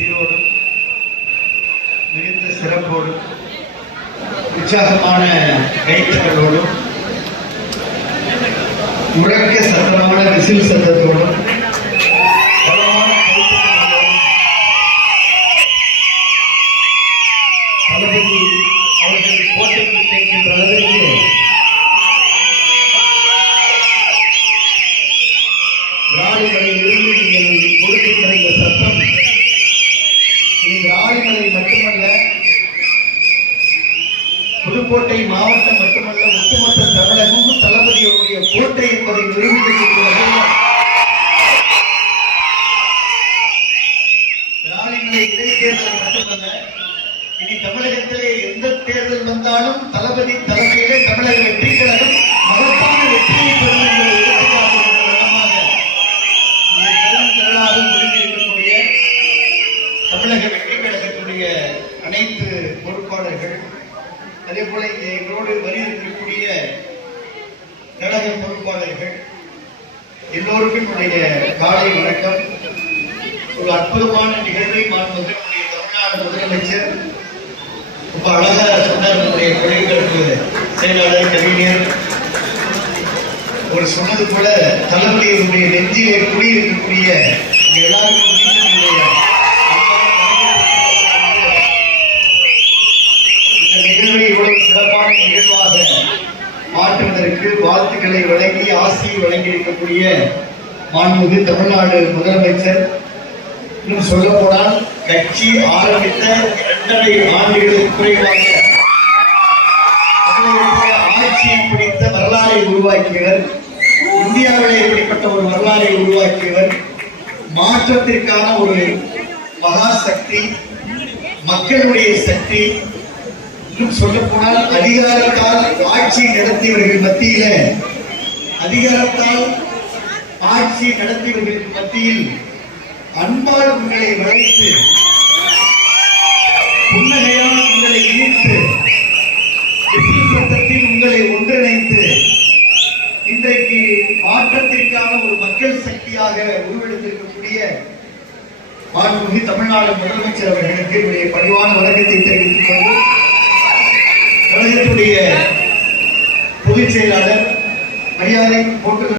சீரோடும் மிகுந்த சிறப்போடும் உற்சாகமான கைத்தகளோடும் முழக்க சத்தமான விசில் சத்தத்தோடும் தளபதி அவர்கள் கோட்டைக்கு தைக்கின்ற அளவிற்கு ராணிமலையிலிருந்து நீங்கள் கொடுக்கின்ற இந்த சத்தம் இந்த ராணிமலை மட்டுமல்ல, புதுக்கோட்டை மாவட்டம் மட்டுமல்ல, ஒட்டுமொத்த தமிழகமும் தளபதியுடைய கோட்டை என்பதை நிரூபித்திருக்கிறது. ராணிமலை இடைத்தேர்தல் மட்டுமல்ல, இனி தமிழகத்திலே எந்த தேர்தல் வந்தாலும் தளபதி தலைமையிலே தமிழக வெற்றி கழகம் மகத்தான வெற்றியை பெறும் என்பதை எடுத்துக்காட்டுகின்ற விதமாக முடிந்திருக்கக்கூடிய தமிழக வெற்றி கழகத்துடைய அனைத்து பொறுப்பாளர்கள், அதே போல எங்களோடு வலியுறுத்தக்கூடிய கழக பொறுப்பாளர்கள் எல்லோருக்கும் என்னுடைய காலை வணக்கம். ஒரு அற்புதமான நிகழ்வை மாண்புமிகு தமிழ்நாடு முதலமைச்சர் ரொம்ப அழகாக சொன்னார். நம்முடைய கொள்கைகளுக்கு செயலாளர் கவிஞர் ஒரு சொன்னது போல தளபதியுடைய நெஞ்சிலே குடியிருக்கக்கூடிய எல்லாருக்கும் இந்த நிகழ்வை இவ்வளவு சிறப்பான நிகழ்வாக மாற்றுவதற்கு வாழ்த்துக்களை வழங்கி ஆசியை வழங்கி இருக்கக்கூடிய மாண்புமிகு தமிழ்நாடு முதலமைச்சர், இன்னும் சொல்ல போனால் கட்சி ஆரம்பித்த 2.5 ஆண்டுகளுக்கு குறைவாக ஆட்சியை பிடித்த வரலாறை உருவாக்கியவர், இந்தியாவிலே இப்படிப்பட்ட ஒரு வரலாறை உருவாக்கியவர், மாற்றத்திற்கான ஒரு மகா சக்தி, மக்களுடைய சக்தி. இன்னும் சொல்ல போனால் அதிகாரத்தால் ஆட்சி நடத்தியவர்கள் மத்தியில மத்தியில் அன்பால் உங்களை வளைத்து, புன்னகையால் உங்களை ஈர்த்து, சத்தத்தில் உங்களை ஒன்றிணைத்து இன்றைக்கு மாற்றத்திற்கான ஒரு மக்கள் சக்தியாக உருவெடுத்திருக்கக்கூடிய மாண்புமிகு தமிழ்நாடு முதலமைச்சர் அவர்களுக்கு என்னுடைய பணிவான வணக்கத்தை தெரிவித்துக் கொண்டு, கழகத்துடைய பொதுச் செயலாளர் மரியாதை போட்டு